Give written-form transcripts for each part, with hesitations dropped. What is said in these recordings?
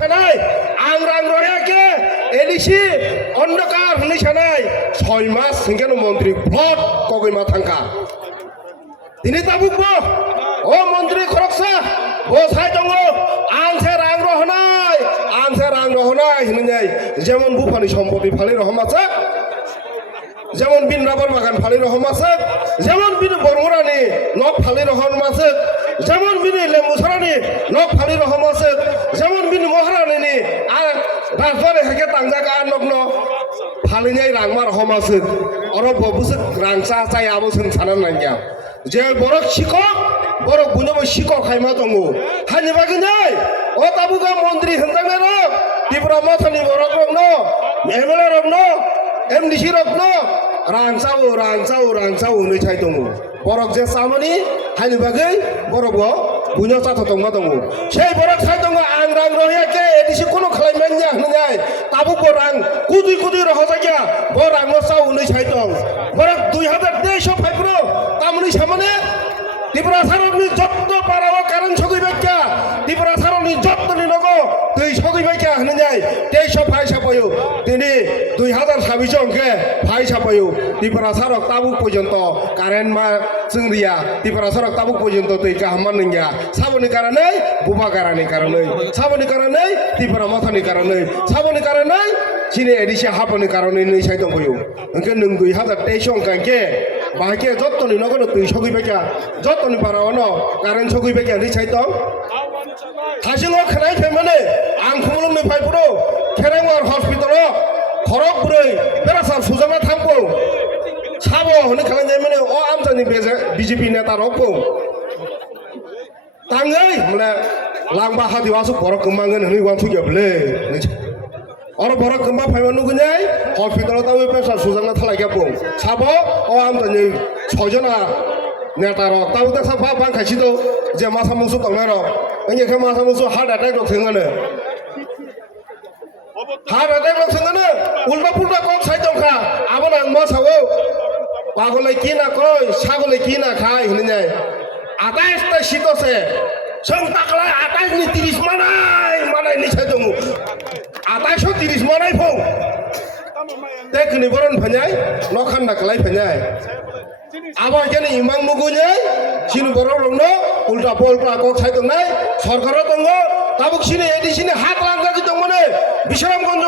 সানাই আং রাং রয়াকে এলিসি অন্ধকার হনি সানাই 6 মাস সিংকেন মন্ত্রী ভ্লট কগৈমা থাঙ্কা তিনি তাবুকব ও মন্ত্রী খরকসা ও সাই দङ আংসে রাং রহনাই হননাই যেমন বুফানি সম্পত্তি ফালি রহম আছে যেমন বিন রাবার বাগান ফালি রহম আছে যেমন বিন বরমুরানি নখ ফালি রহম আছে যেমন বিনি লেম্বুসরানি নখ ফালি রহম আছে যেমন বিন মহারানিনি আর রাজবারে হেকে তাংজাকা নগ্ন ফালিনাই রাংমা রহম আছে অরব ববুসে রাংসা চাই আবসন সানান নাঙ্গিয়া যে বরক শিকক বরক বুনব শিকক খাইমা দङ হানি বাগিনাই ও তাবুকা মন্ত্রী হনজাঙ্গাই রক ত্রিপুরা মাথানি বরক রকন এমএলএ রকন এমডিসি রকন রাংসাও नै চাই दङ বরক যে সামনি হানি বাগै বরক বুনো চাথ দংमा दङ সেই বরক চাই दङ আং রাং রহিয়াকে এডিসি কোনো খালাইমানয়া হনজাই তাবু বরাং কুদুই রহজাগিয়া বরাং চাও नै চাই दङ বরক 2023 ফাইব্র তামনি সামনে ত্রিপুরা সারনি যত্ন পারাও কারণ সগৈ বাক্যা ত্রিপুরা সারনি যত্ননি নগ তুই সগৈ বাক্যা হনে যায় 23 ফাই সাপায়ো তিনি 2026 অঙ্কে ফাই সাপায়ো ত্রিপুরা সারক তাবুক পর্যন্ত কারেন্ট মা जोंरिया ত্রিপুরা সারক তাবুক পর্যন্ত তুই কাহামান নঙ্গিয়া সাবনি কারণে বুবা কারণে সাবনি কারণে ত্রিপুরা মাথানি কারণে সাবনি কারণে চিনি এডিসি হাপনি কারণে नै সাই দंफयो ओंके नों 2023 অঙ্কে বাকে যত্ননি নগর তুই সগৈ বাক্যা যত্ননি পারাও ন কারেন্ট সগৈ বাক্যা नै সাই दं थासिङाव खेराइ फैमाने आं खुमलुंनि फाइपुरो खेराइवार हस्पिटाल खरक बुरै बेरासार सुजाना थांपौ साबो होनो खालामनाय माने अ आमजानि बिजेपि नेता रकौ ताङै माने लांबा हादिवासो बरक गमांगोन होनै वान सुगियाबले और बरक गमा फाइमा नुगुनै हस्पिटाल तावे बेरासार सुजाना थालायगाबौ साबो अ आमजानि सजना नेता रक तावे दा साफा बांखासिदो जे मासा मुसु दंनार anh em mà sao hard attack được thằng này hard attack được thằng này ulta con sai trong cả abo nang mo sao পাগল কি না কই ছাগল কি না খায় হনে যায় 28 টা শীত আছে সং তাকলা 28 নি 30 মানাই নিছে দङ 28 30 মানাই ফौ দেখনি বরন ভাঙাই নখান্ডা কলাই ভাঙাই আবার কেন ইমাং মুগুনে সিনু বড় রংন উল্টা পল্টা কক ছাই দंनाय সরকারও দङ তাবুক সিনে এডিসিনে হাত লাঙ্গাগি দंमोने বিশরামগঞ্জ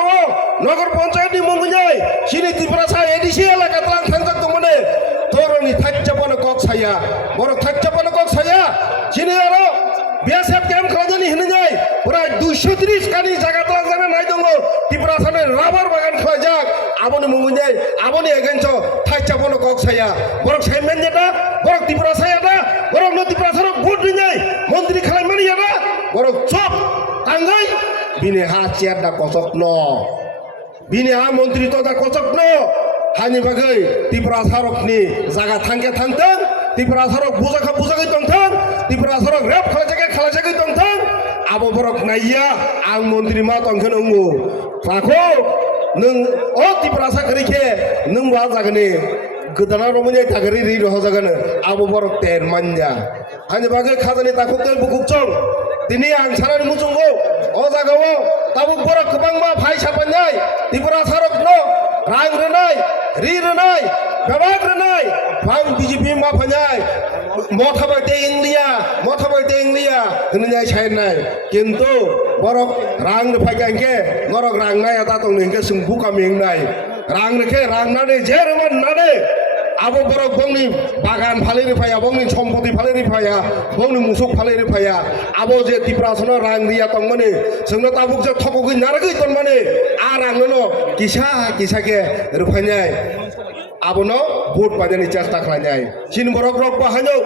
নগর পঞ্চায়েতনি মুগুনে সিনে ত্রিপুরা এডিসি এলাকা তলাং থাंजाक दंमोने ধরনি থাকচাপনে কক ছাইয়া বড় থাকচাপনে কক ছাইয়া সিনে আরো বিএসএফ ক্যাম্প খালাজানি হনে যায় পুরা 230 কানি জায়গা তলাং জানা নাই দङ ত্রিপুরা সানে রাবার বাগান খাজাক আবনি মুগুনে আবনি এগেনছ থাকচাপনে কক ছাইয়া বড় সাইমেন যেটা বড় ত্রিপুরা ছাইয়াটা বড় ত্রিপুরা সারক ভোট নিনাই মন্ত্রী খালাইমানি ইয়াটা বড় চপ তাঙ্গাই বিনে হা চেয়ার দা কচক ন বিনে হা মন্ত্রী তো দা কচক ন হানি বাগৈ ত্রিপুরা সারকনি জায়গা থাঙ্গে থাংथों ত্রিপুরা সারক বুজাগै दंथों ত্রিপুরা সারক রেপ খালাজাগै दंथों आबो बरक नाइया आं मन्त्रि मा दंखोन अंगु फाखौ नों अ त्रिपुरा साखरिखे नों वा जागोने गोदाना रमने थागरि रि रह जागोन आबो बरक तेर मानजा हानि बागै खाजानि ताखुतै बुकुकचं दिनै आं सारानि मुजुंगौ अ जागाव ताबो बरक गोबांबा फाइ सापानाय त्रिपुरा सारक न रां रोनाय रि रोनाय बेबाग रोनाय फां बिजेपि मा फानाय मथाबायते इंलिया होननाय सायनाय किन्तु बरक रां फायगांके बरक रांनाय आदा दंनिंके जों बुकामिंनाय रां रेखे रांनानै जेरमन नानै आबो बरक बंनि बागान फालिरि फाया बंनि सम्पत्ति फालिरि फाया बंनि मुसुक फालिरि फाया आबो जे टिप्रासना रां रिया दंमोने जोंनो ताबुक जे थकगै नारगै दंमोने आ रांनो किसाके रुफायनाय आबोनो भोट बाजानि चेष्टा खालामनाय सिन बरक रक बाहायनो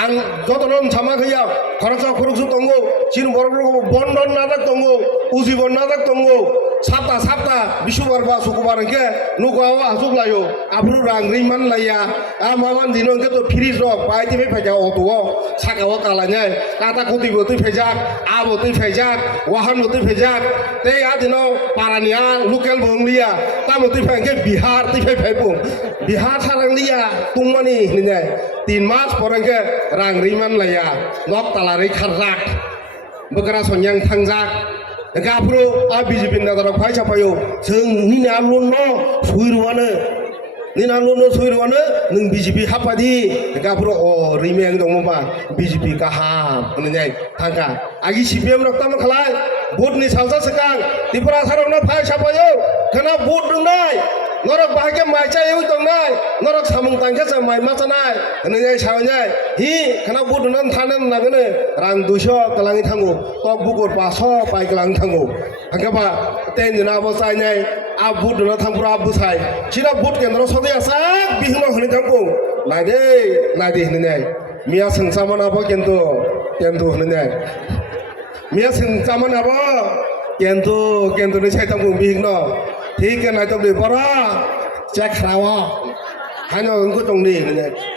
आं जतन सामाखैया खरचा खरचु दङ सिन बरक बन्धन नाजाक दङ उजिबन नाजाक दङ साप्ता बिसुबारबा सुकुबारके नुगावा हाजुगलायो आब्रु रां रिमान लाया आ मामान दिनोंके तो फ्रिज रक बायति फैजा अट'आव सागावा कालायनाय काटा खतिबो तै फैजाक आबो तै फैजाक वाहन तै फैजाक तै आ दिनो पारानिया लकेल बंगलिया तामो तै फैके बिहार तै फैफायबो बिहार सारांलिया तुंमानि हिनाय 3 मास परंके रां रिमान लाया नक तालारै खारजाक बगरा सन्यां थांजाक गाफ्रो आ बीजेपी नादाराव फाय साफायो जों निना लुनो सुइरुआनो निना लुनो सुइरुआनो नों बीजेपी हाफादि गाफ्रो अ रिमें दंबा बीजेपी गाहाम होननाय थांगा आगि सीपीएम रक्ताम खालाय भोटनि सालसा सकां त्रिपुरा सारावनो फाय साफायो खाना भोट दंनाय नरक बाहागे माइचायो दंनाय नरक सामुं तांखेसे माइ माचानाय होननाय सावनाय हि खाना भोट दंनान थानन लागोनो रां 200 कलांनि थांगो तक बुकुर 500 पाइ कलांनि थांगो हांगाबा तेन जना बसायनाय आ भोट दंना थांपुरा बुसाय सिरा भोट केन्द्र सदे आसा बिहिनो होनि थांगो नायदे होननाय मिया सोंसामानाबो केन्तु होननाय मिया सोंसामानाबो केन्तु नि साइतांगो बिहिनो ठीक है ना तो ले बड़ा चेक करावा हानो उनको तंगनी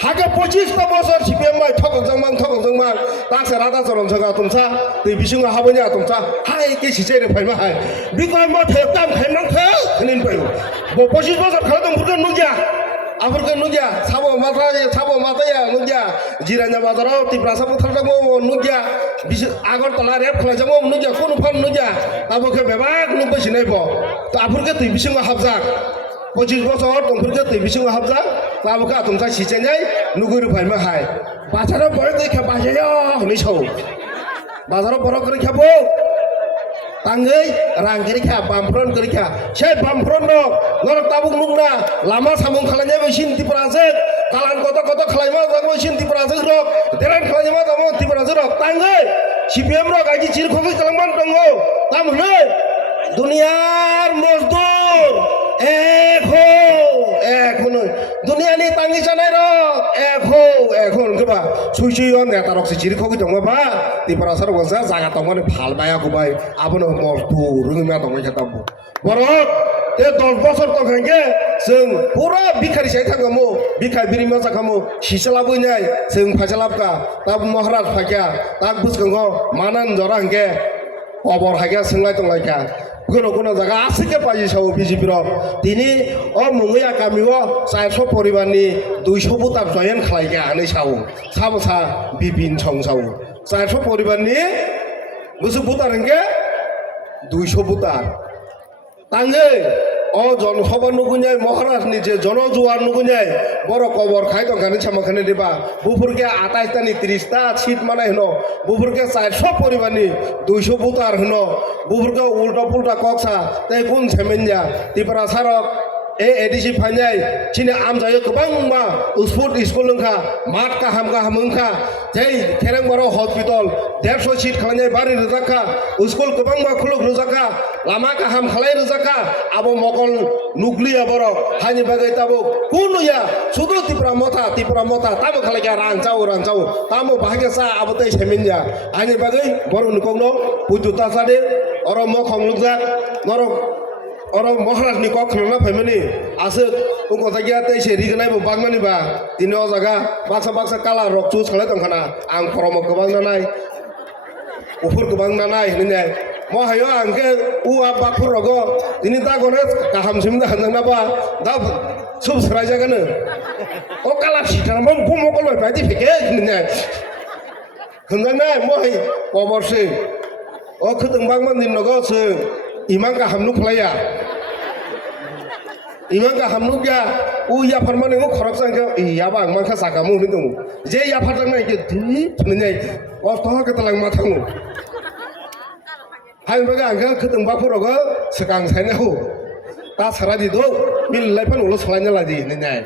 हाके 25 बছর सीपीएम माय ठगक जंगमान तासे राधा चरम जगा तुमसा दै बिसिंग हाबो냐 तुमसा हाय के सिसे रे फायमा हाय बिकय म थे काम खायनां थे निन पायो 25 বছর खाला दं बुरगन नुजा आफोरखौ नुजा साबो माथाया नुजा जिराना बाजाराव तिप्रासा पथारजागो नुजा बिस आगरतला रेप खालायजागो नुजा कोन फान नुजा आबोखे बेबाक नुबसिनायबो तो आफोरखौ दै बिसिंग हाबजाक 25 বছর तंफोरखौ दै बिसिंग हाबजाक आबोखा तुमसा सिसेनाय नुगुर फायमा हाय बाजाराव बय दैखा बाजाया हनै साव बाजाराव बरक रैखाबो तांगै रां गैखा बामफ्रन गैखा से बामफ्रन न नरक ताबुक नुना लामा सामुं खालायनाय बैसिन त्रिपुराजों कालान कत खालायमा बैसिन त्रिपुराजों रक देरान खालायमा जामो त्रिपुराजों रक तांगै सीपीएम रक आइदि चिरखगै खालामबान दंगो तामनै दुनियार मजदूर एक हो दुनियानि तांगि जानाय रक एक हो होनगोबा सुइसुइअन नेता रक चिरखगै दंबा त्रिपुरा सरगजा जागा दंबानो फालबाया गुबाय आबनो मजदूर रोंना दंबाय थाबो बरक ते 10 বছর তো खांगे जों पुरा भिखारि साय थांगमो भिखारि बिरिमा जाखामो सिसलाबैनाय जों फायसालाबका ताब महाराज फाक्या ताक बुसगंगो मानान जरा हंगे खबर हाग्या सोंलाय दंलायका কোনো জায়গা আছে কে পাই সাও বিজেপি তিনি মুঙ্গিয়া গামিও 400 পরিবারনি 200 বুতার জয়েন খালাইগা আनै সাও সাবসা বিপিন সংসাও 400 পরিবারনি বুসু বুতার হंगे 200 বুতার तांगै जनसभा नुगुनाय महाराजनि जे जनजुवार नुगुनाय बर कबर खाय दंखानि सामाखानि देबा बुफुरके 28 तानि 30 ता सीट मानाय हनो बुफुरके 400 परिबारनि 200 बुतार हनो बुफुरके उल्टा पुल्टा कक्सा तै कोन सेमेन्या त्रिपुरा सारक एडिसि फाइनाय चिने आमजायो गोबांबा उसफुट स्कुल ओंखा मात गाहाम ओंखा जै खेरेंबाराव हस्पिटाल 150 सीट खालायनाय बारि रोजाखा स्कुल गोबांबा खुलुक रोजाखा लामा गाहाम खालाय रोजाखा आबो मगल नुग्लिया बर हानि बागै ताबो कुनुया सुदु त्रिपुरा मथा ताबो खालायगा रांचाव तामो बाहागे सा आबो तै सेमेन्या हानि बागै बर उनकोंनो पुजुता सादे अर मखं लुजा नर और महाराज नि कक खलना फैमनि आसो उनको जागिया तैसे रिगनायबो बांमानिबा दिनो जागा बाक्सा काला रक चुस खालाय दंखाना आं फरम गोबां नानाय उफुर गोबां नानाय होननाय महायो आंके उ बाफुर रगो दिनि दा गने गाहामसिम दा हाननाबा दा सब सराय जागानो ओ काला सिटारमन फमकल बायदि फेके होननाय होननाय महाय खबरसै ओ खोदों बांमानि नगोसो इमान गाहाम नुखलाया इमान गाहाम नुया उ याफार माने को खरक सांगे याबा आं माखा जागामो होनो दं जे याफार जांनाय के धुइ फुननाय कस्त केतलां मा थाङो हाय बगा आंगा खोदोंबा फरगो सिगां सायनाहो ता सारा दिदो बिल लाइफान उल सलायना लादि होननाय